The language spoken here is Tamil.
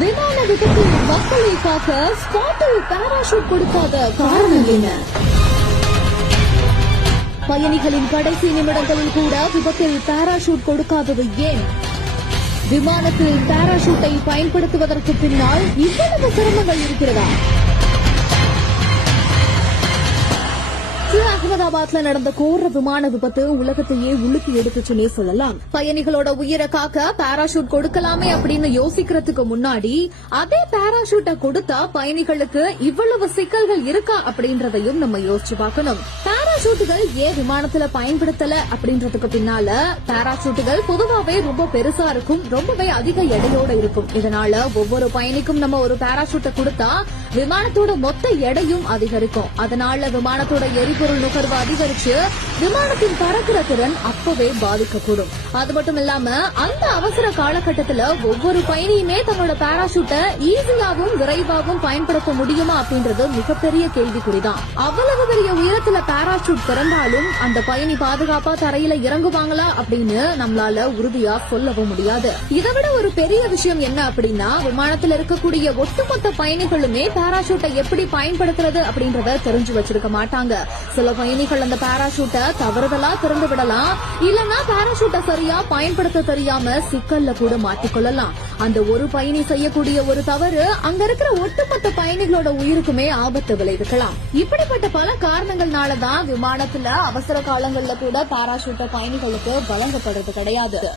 விமான விபத்தில் மக்களை காக்க ஸ்பாட்டில் பாராசூட் கொடுக்காத காரணம் என்ன? பயணிகளின் கடைசி நிமிடங்களில் கூட விபத்தில் பாராசூட் கொடுக்காதது ஏன்? விமானத்தில் பாராசூட்டை பயன்படுத்துவதற்கு பின்னால் இவ்வளவு சிரமங்கள் இருக்கிறதா? அகமதாபாத்ல நடந்த கோர விமான விபத்து உலகத்தையே உலுக்கி எடுத்துச்சுன்னே சொல்லலாம். பயணிகளோட உயிரை காக்க பாராசூட் கொடுக்கலாமே அப்படின்னு யோசிக்கிறதுக்கு முன்னாடி அதே பாராசூட்டை கொடுத்தா பயணிகளுக்கு இவ்வளவு சிக்கல்கள் இருக்கா அப்படின்றதையும் நம்ம யோசிச்சு பார்க்கணும். பாராசூட்டுகள் ஏன் விமானத்துல பயன்படுத்தல அப்படின்றதுக்கு பின்னால பாராசூட்டுகள் பொதுவாவே ரொம்ப பெருசா இருக்கும், ரொம்பவே அதிக எடையோட இருக்கும். இதனால ஒவ்வொரு பயணிக்கும் நம்ம ஒரு பாராசூட்டை கொடுத்தா விமானத்தோட மொத்த எடையும் அதிகரிக்கும். அதனால விமானத்தோட எரிபொருள் நுகர்வு அதிகரிச்சு விமானத்தின் பறக்கிற திறன் அப்பவே பாதிக்கக்கூடும். அது மட்டும் இல்லாம அந்த அவசர காலகட்டத்தில் ஒவ்வொரு பயணியுமே தன்னோட பாராசூட்டை ஈஸியாவும் விரைவாகவும் பயன்படுத்த முடியுமா அப்படின்றது மிகப்பெரிய கேள்விக்குறிதான். அவ்வளவு பெரிய உயரத்துல பாராசூட் திறந்தாலும் அந்த பயணி பாதுகாப்பா தரையில இறங்குவாங்களா அப்படின்னு நம்மளால உறுதியா சொல்லவும் முடியாது. இதை விட ஒரு பெரிய விஷயம் என்ன அப்படின்னா, விமானத்தில் இருக்கக்கூடிய ஒட்டுமொத்த பயணிகளுமே பாராசூட்டை எப்படி பயன்படுத்துறது அப்படின்றத தெரிஞ்சு வச்சிருக்க மாட்டாங்க. சில பயணிகள் அந்த பாராசூட்டை தவறுதலா திறந்து விடலாம், இல்லனா பாராசூட்டை சரியா பயன்படுத்த தெரியாம சிக்கல்ல கூட மாட்டிக்கொள்ளலாம். அந்த ஒரு பயணி செய்யக்கூடிய ஒரு தவறு அங்க இருக்கிற ஒட்டுமொத்த பயணிகளோட உயிருக்குமே ஆபத்து விளைவிக்கலாம். இப்படிப்பட்ட பல காரணங்கள்னாலதான் விமானத்துல அவசர காலங்கள்ல கூட பாராசூட்டை பயணிகளுக்கு வழங்கப்படுறது கிடையாது.